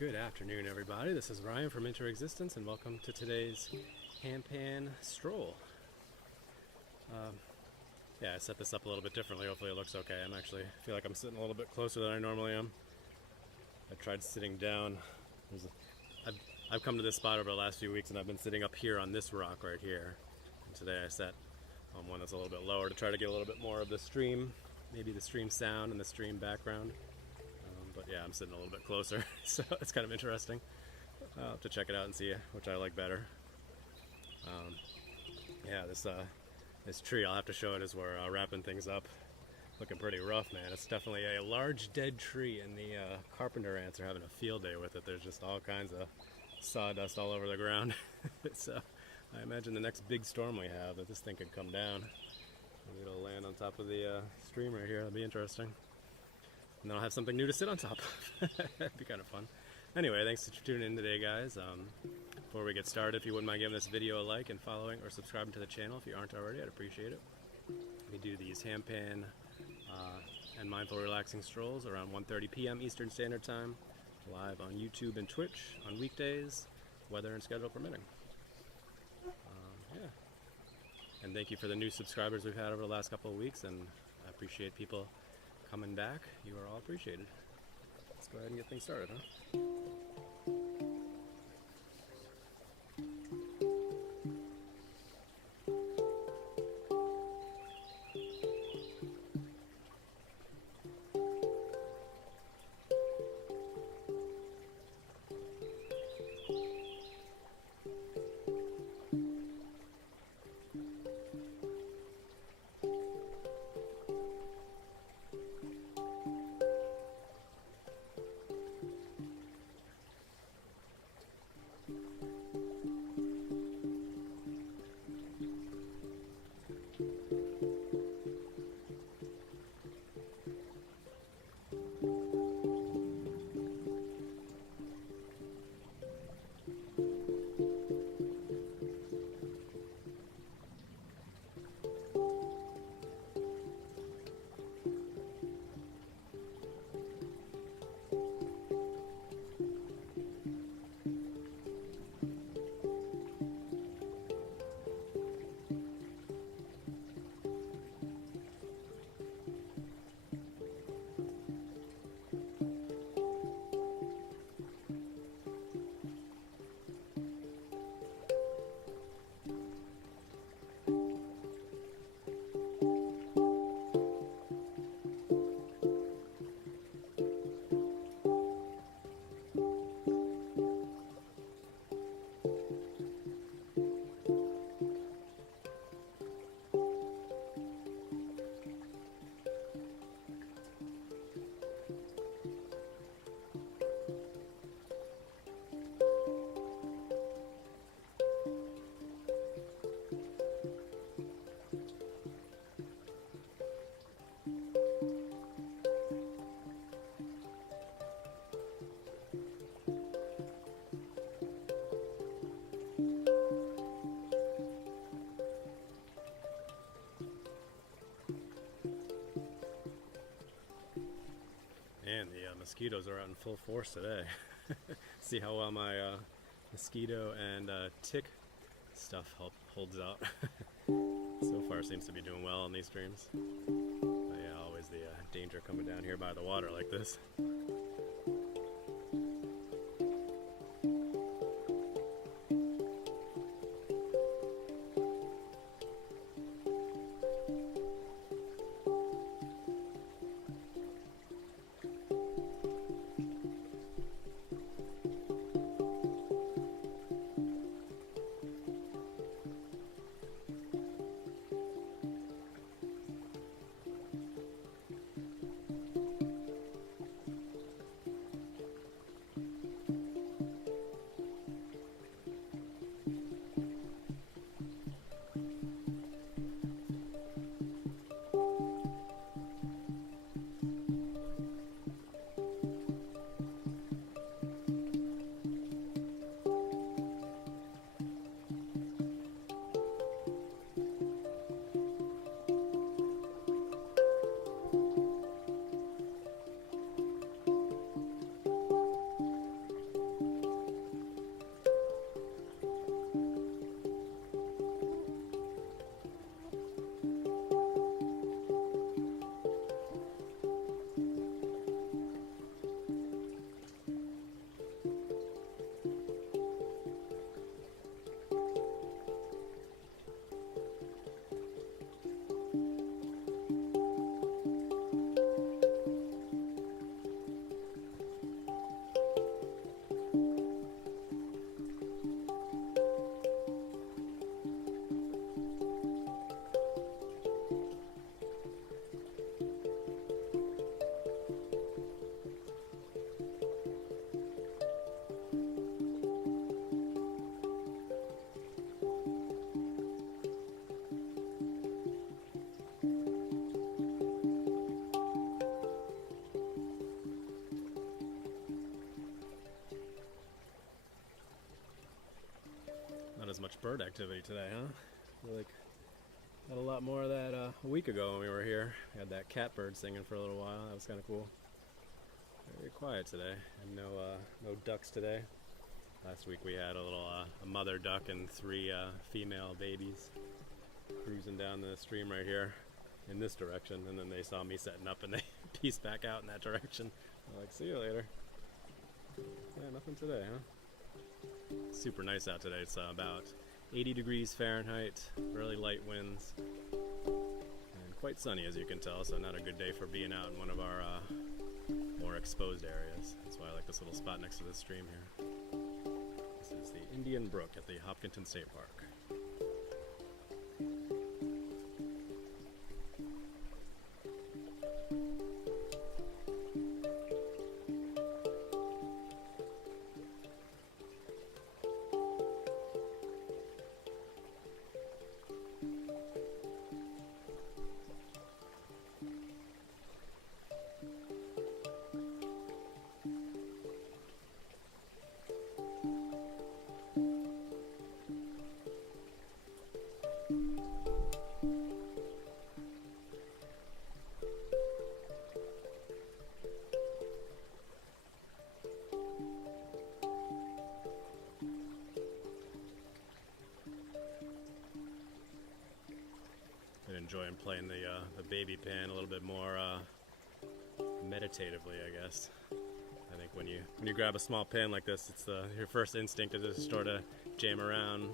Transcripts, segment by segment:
Good afternoon, everybody. This is Ryan from Interexistence, and welcome to today's Handpan Stroll. Yeah, I set this up a little bit differently. Hopefully it looks okay. I feel like I'm sitting a little bit closer than I normally am. I tried sitting down. I've come to this spot over the last few weeks, and I've been sitting up here on this rock right here. And today I sat on one that's a little bit lower to try to get a little bit more of the stream, maybe the stream sound and the stream background. But yeah, I'm sitting a little bit closer, so it's kind of interesting. I'll have to check it out and see which I like better. Yeah, this tree, I'll have to show it as we're wrapping things up. Looking pretty rough, man. It's definitely a large dead tree, and the carpenter ants are having a field day with it. There's just all kinds of sawdust all over the ground. So I imagine the next big storm we have, that this thing could come down. Maybe it'll land on top of the stream right here. That'll be interesting. And then I'll have something new to sit on top of. That'd be kind of fun. Anyway, thanks for tuning in today, guys. Before we get started, if you wouldn't mind giving this video a like and following or subscribing to the channel if you aren't already, I'd appreciate it. We do these handpan and mindful relaxing strolls around 1:30 p.m. Eastern Standard Time, live on YouTube and Twitch on weekdays, weather and schedule permitting. Yeah. And thank you for the new subscribers we've had over the last couple of weeks, and I appreciate people coming back. You are all appreciated. Let's go ahead and get things started, huh? And the mosquitoes are out in full force today. See how well my mosquito and tick stuff holds out. So far seems to be doing well on these streams. But yeah, always the danger coming down here by the water like this. Not as much bird activity today, huh? I feel like had a lot more of that a week ago when we were here. We had that catbird singing for a little while. That was kind of cool. Very quiet today, and no ducks today. Last week we had a mother duck and 3 female babies cruising down the stream right here in this direction, and then they saw me setting up and they pieced back out in that direction. I'm like, see you later. Yeah, nothing today, huh? Super nice out today. It's about 80 degrees Fahrenheit, really light winds, and quite sunny as you can tell, so not a good day for being out in one of our more exposed areas. That's why I like this little spot next to this stream here. This is the Indian Brook at the Hopkinton State Park. Enjoying playing the baby pan a little bit more meditatively, I guess. I think when you grab a small pan like this, it's your first instinct is just sort of jam around,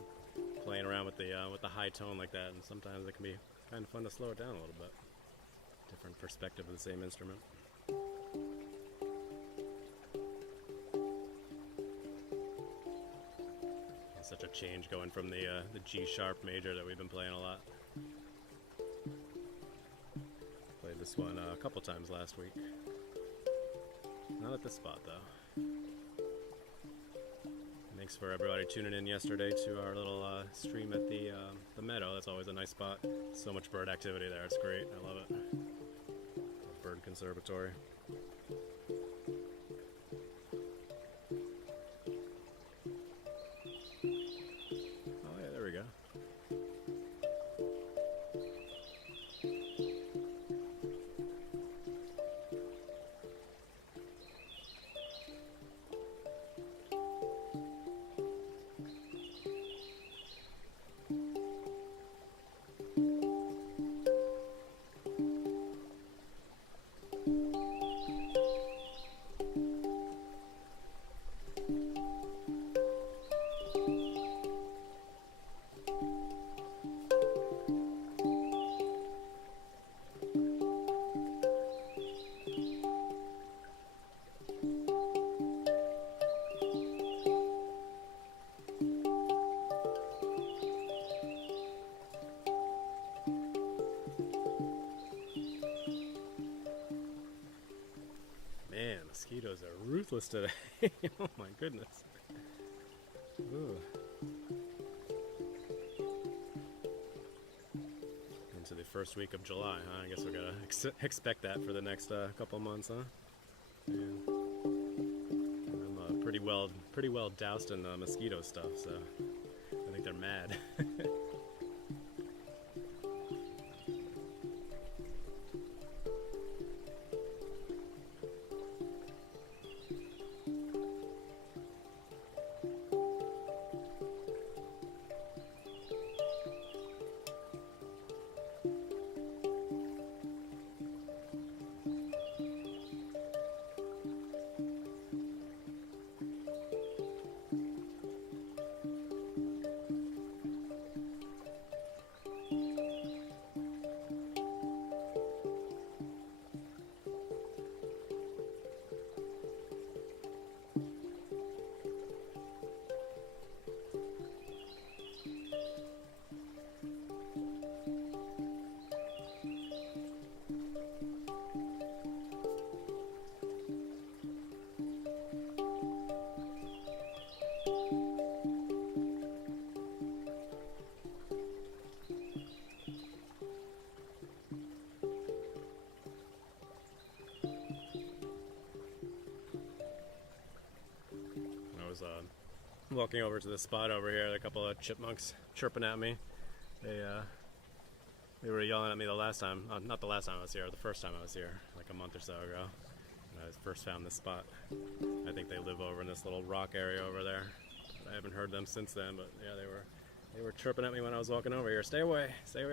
playing around with the high tone like that, and sometimes it can be kind of fun to slow it down a little bit. Different perspective of the same instrument. It's such a change going from the G sharp major that we've been playing a lot. Played this one a couple times last week. Not at this spot though. Thanks for everybody tuning in yesterday to our little stream at the meadow. That's always a nice spot. So much bird activity there. It's great. I love it. Bird conservatory. Oh yeah, there we go. Mosquitoes are ruthless today. Oh my goodness. Ooh. Into the first week of July, huh? I guess we're gonna expect that for the next couple months, huh? Yeah. I'm pretty well doused in mosquito stuff, so I think they're mad. walking over to the spot over here. A couple of chipmunks chirping at me. They were yelling at me the last time, not the last time I was here, the first time I was here, like a month or so ago, when I first found this spot. I think they live over in this little rock area over there. I haven't heard them since then, but yeah, they were chirping at me when I was walking over here. Stay away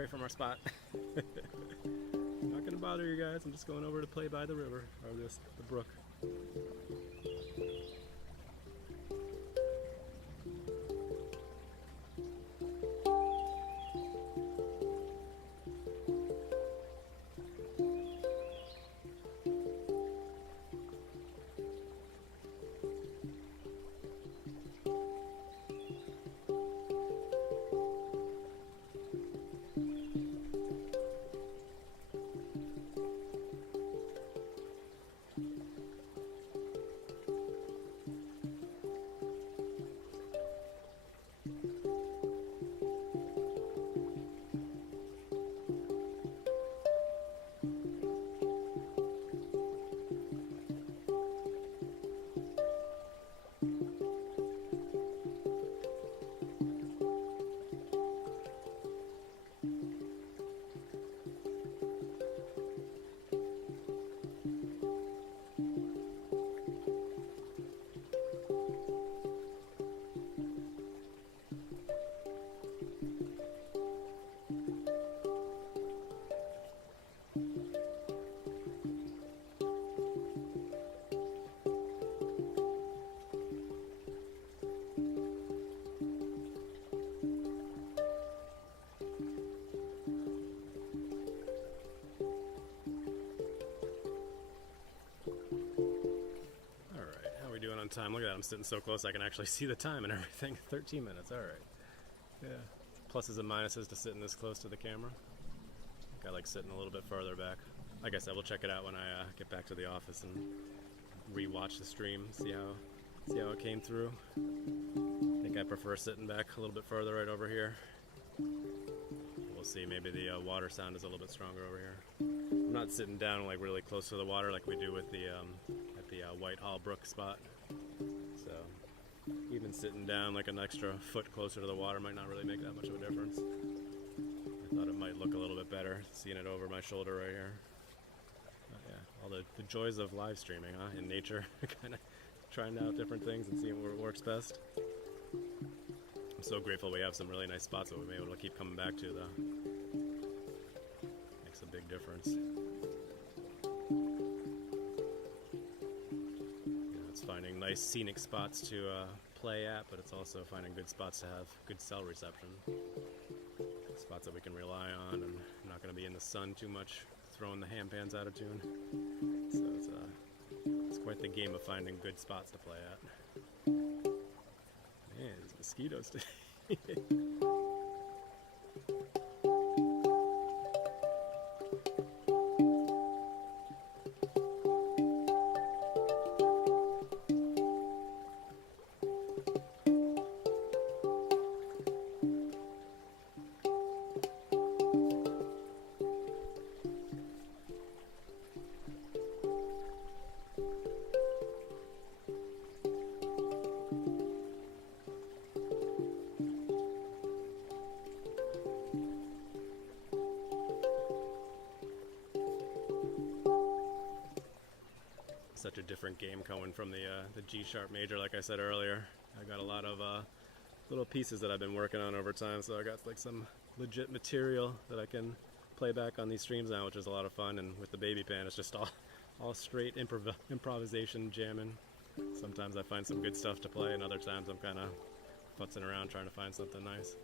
from our spot. Not gonna bother you guys. I'm just going over to play by the river, or the brook. Time. Look at that, I'm sitting so close I can actually see the time and everything. 13 minutes, alright. Yeah. Pluses and minuses to sitting this close to the camera. I think I like sitting a little bit farther back. Like I said, we'll check it out when I get back to the office and re-watch the stream, see how it came through. I think I prefer sitting back a little bit further right over here. We'll see, maybe the water sound is a little bit stronger over here. I'm not sitting down like really close to the water like we do with the at the Whitehall Brook spot. So even sitting down like an extra foot closer to the water might not really make that much of a difference. I thought it might look a little bit better seeing it over my shoulder right here. But yeah, all the joys of live streaming, huh? In nature, kind of trying out different things and seeing where it works best. I'm so grateful we have some really nice spots that we've been able to keep coming back to, though. Makes a big difference. It's finding nice scenic spots to play at, but it's also finding good spots to have good cell reception. Spots that we can rely on and not going to be in the sun too much, throwing the handpans out of tune. So it's quite the game of finding good spots to play at. Man, there's mosquitoes today. Such a different game coming from the G sharp major, like I said earlier. I got a lot of little pieces that I've been working on over time, so I got like some legit material that I can play back on these streams now, which is a lot of fun. And with the baby pan, it's just all straight improvisation, jamming. Sometimes I find some good stuff to play, and other times I'm kind of futzing around trying to find something nice.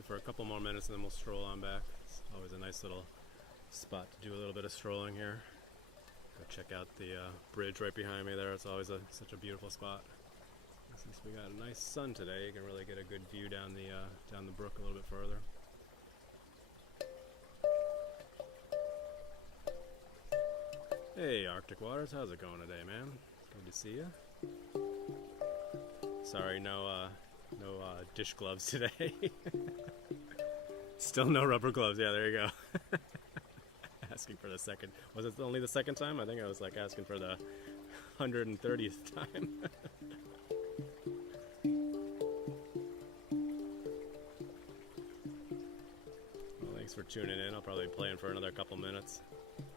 play for a couple more minutes and then we'll stroll on back. It's always a nice little spot to do a little bit of strolling here. Go check out the bridge right behind me there. It's always such a beautiful spot. And since we got a nice sun today, you can really get a good view down the brook a little bit further. Hey Arctic Waters, how's it going today, man? Good to see you. Sorry, no dish gloves today. Still no rubber gloves. Yeah, there you go. Asking for the second. Was it only the second time? I think I was like asking for the 130th time. Well, thanks for tuning in. I'll probably be playing for another couple minutes.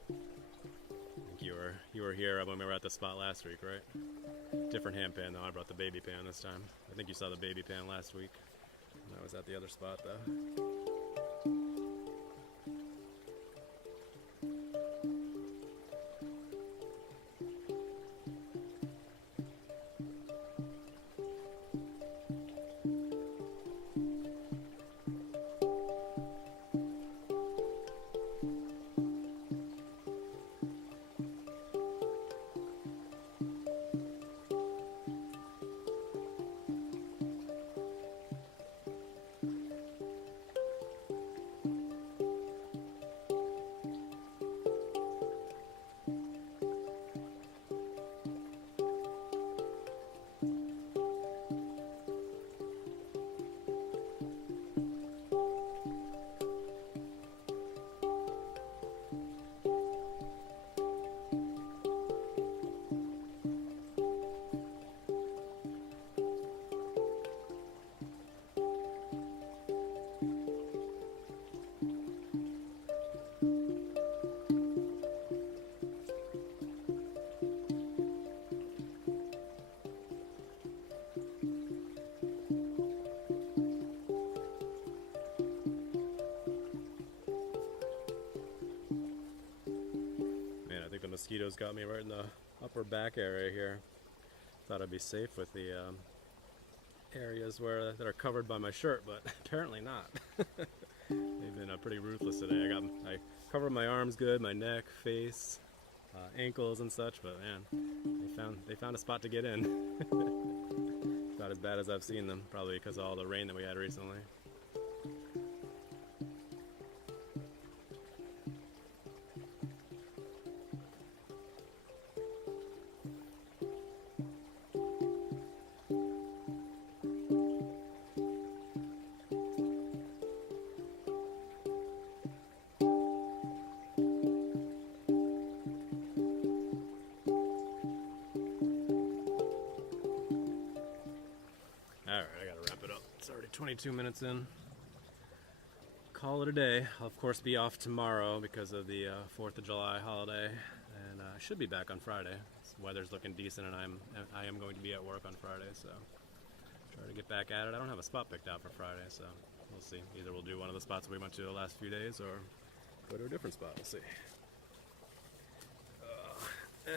I think you were here when we were at the spot last week, right? Different handpan though. I brought the baby pan this time. I think you saw the baby pan last week. I was at the other spot though. Mosquitoes got me right in the upper back area here. Thought I'd be safe with the areas that are covered by my shirt, but apparently not. They've been pretty ruthless today. I covered my arms good, my neck, face, ankles and such, but man, they found a spot to get in. About as bad as I've seen them, probably because of all the rain that we had recently. Alright, I gotta wrap it up. It's already 22 minutes in. Call it a day. I'll of course be off tomorrow because of the 4th of July holiday, and I should be back on Friday. The weather's looking decent, and I am going to be at work on Friday, so try to get back at it. I don't have a spot picked out for Friday, so we'll see. Either we'll do one of the spots we went to the last few days, or go to a different spot. We'll see.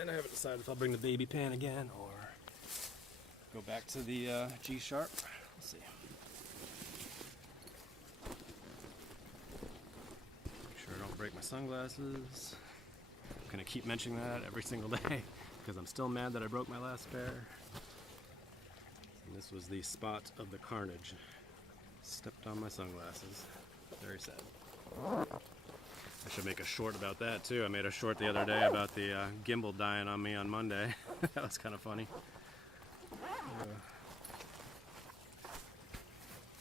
And I haven't decided if I'll bring the baby pan again or go back to the G sharp. We'll see. Make sure I don't break my sunglasses. I'm gonna keep mentioning that every single day because I'm still mad that I broke my last pair. And this was the spot of the carnage. Stepped on my sunglasses. Very sad. I should make a short about that too. I made a short the other day about the gimbal dying on me on Monday. That was kind of funny. Alright,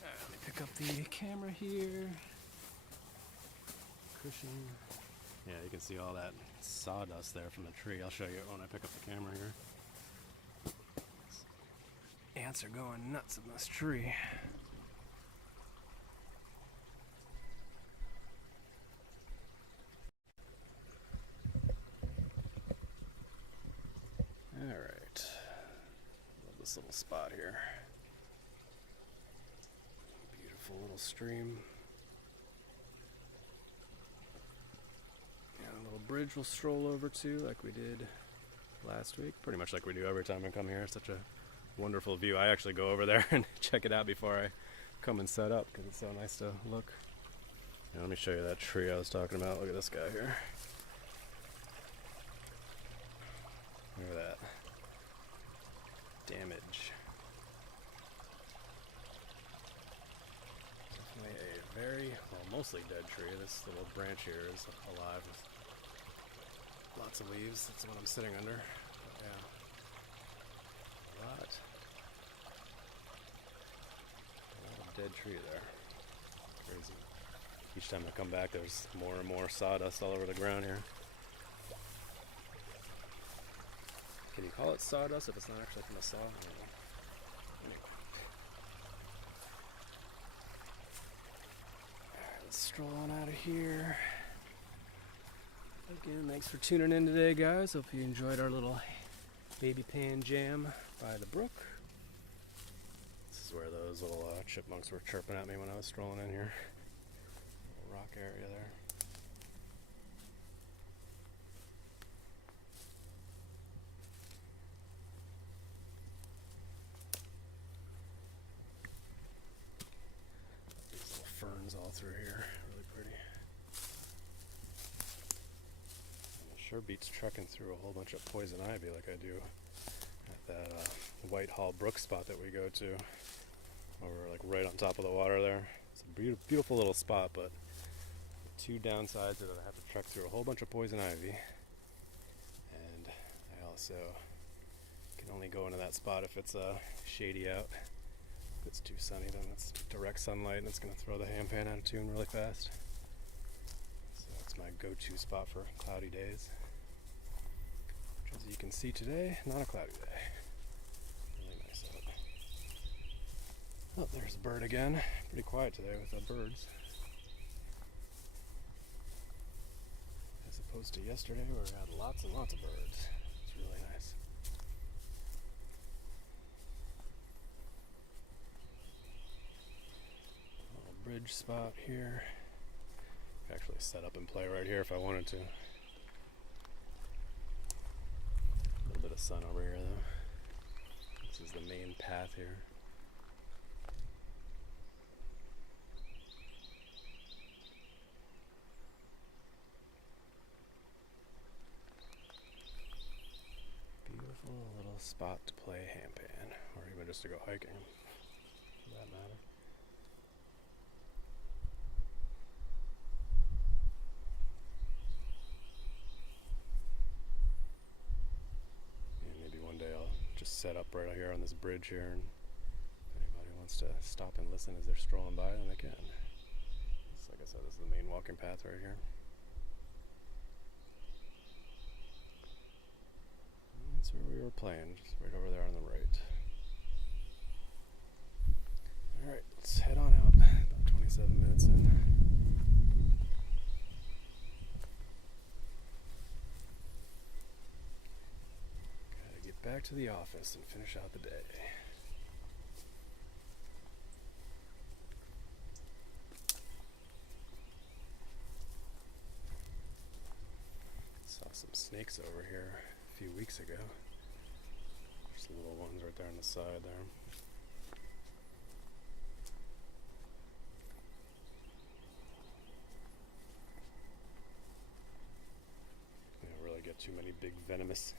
let me pick up the camera here. Cushion. Yeah, you can see all that sawdust there from the tree. I'll show you when I pick up the camera here. Ants are going nuts in this tree. Alright. Love this little spot here. Beautiful little stream. And a little bridge we'll stroll over to like we did last week. Pretty much like we do every time I come here. Such a wonderful view. I actually go over there and check it out before I come and set up because it's so nice to look. Now, let me show you that tree I was talking about. Look at this guy here. Look at that. Damage. Definitely a very, well, mostly dead tree. This little branch here is alive with lots of leaves. That's what I'm sitting under. But yeah. A lot of dead tree there. Crazy. Each time I come back, there's more and more sawdust all over the ground here. Can you call it sawdust if it's not actually from a saw? I don't know. Anyway. Alright, let's stroll on out of here. Again, thanks for tuning in today, guys. Hope you enjoyed our little baby pan jam by the brook. This is where those little chipmunks were chirping at me when I was strolling in here. Little rock area there. These little ferns all through here, really pretty. And it sure beats trekking through a whole bunch of poison ivy like I do at that Whitehall Brook spot that we go to, over like right on top of the water there. It's a beautiful little spot, but the two downsides are that I have to trek through a whole bunch of poison ivy, and I also can only go into that spot if it's shady out. If it's too sunny, then it's direct sunlight and it's going to throw the handpan out of tune really fast. So it's my go-to spot for cloudy days. Which, as you can see today, not a cloudy day. Really nice out. Oh, there's a bird again. Pretty quiet today with the birds. As opposed to yesterday where we had lots and lots of birds. It's really nice. Little bridge spot here. Could actually set up and play right here if I wanted to. A little bit of sun over here though. This is the main path here. Beautiful little spot to play handpan, or even just to go hiking, for that matter. And maybe one day I'll just set up right out here on this bridge here, and if anybody wants to stop and listen as they're strolling by, then they can. So like I said, this is the main walking path right here. That's where we were playing, just right over there on the right. Alright, let's head on out. About 27 minutes in. Gotta get back to the office and finish out the day. Saw some snakes over here a few weeks ago. Just little ones right there on the side there. You don't really get too many big venomous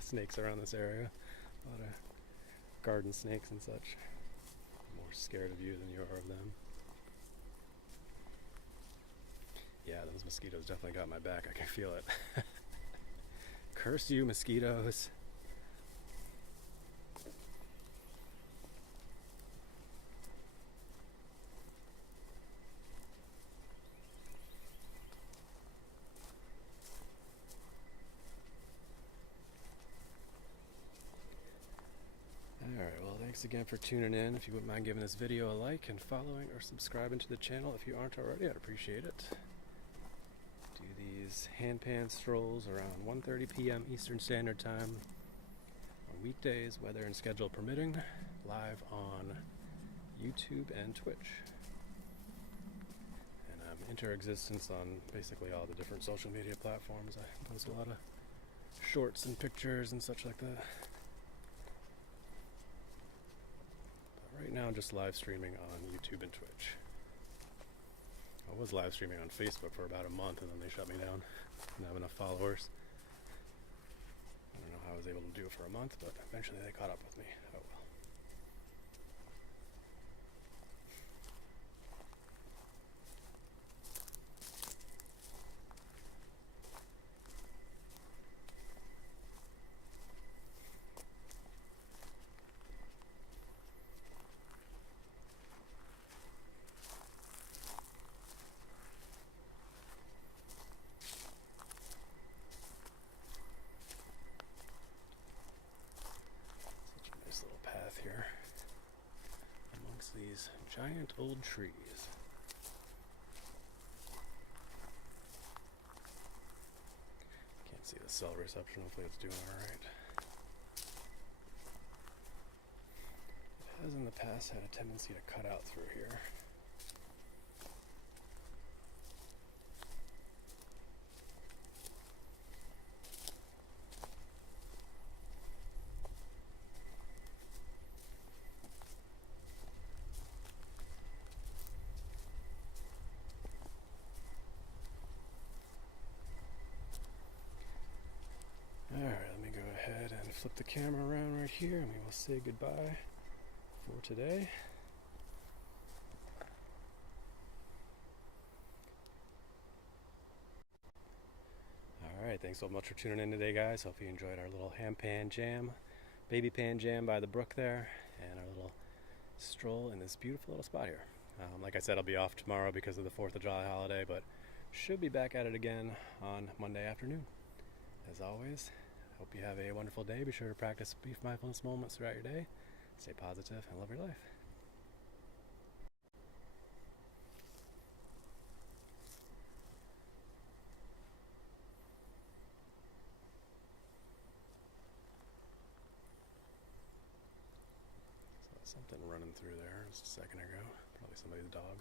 snakes around this area. A lot of garden snakes and such. I'm more scared of you than you are of them. Yeah, those mosquitoes definitely got my back. I can feel it. Curse you, mosquitoes. Alright, well, thanks again for tuning in. If you wouldn't mind giving this video a like and following or subscribing to the channel if you aren't already, I'd appreciate it. Do these handpan strolls around 1:30 p.m. Eastern Standard Time on weekdays, weather and schedule permitting, live on YouTube and Twitch. And I'm inter-existence on basically all the different social media platforms. I post a lot of shorts and pictures and such like that. Right right now just live streaming on YouTube and Twitch. I was live streaming on Facebook for about a month and then they shut me down. Didn't have enough followers. I don't know how I was able to do it for a month, but eventually they caught up with me. Oh well. Nice little path here amongst these giant old trees. Can't see the cell reception, hopefully it's doing alright. It has in the past had a tendency to cut out through here. Alright, let me go ahead and flip the camera around right here and we will say goodbye for today. Alright, thanks so much for tuning in today, guys. Hope you enjoyed our little handpan jam, baby pan jam by the brook there, and our little stroll in this beautiful little spot here. Like I said, I'll be off tomorrow because of the 4th of July holiday, but should be back at it again on Monday afternoon. As always, hope you have a wonderful day. Be sure to practice brief mindfulness moments throughout your day. Stay positive and love your life. Saw something running through there just a second ago. Probably somebody's dog.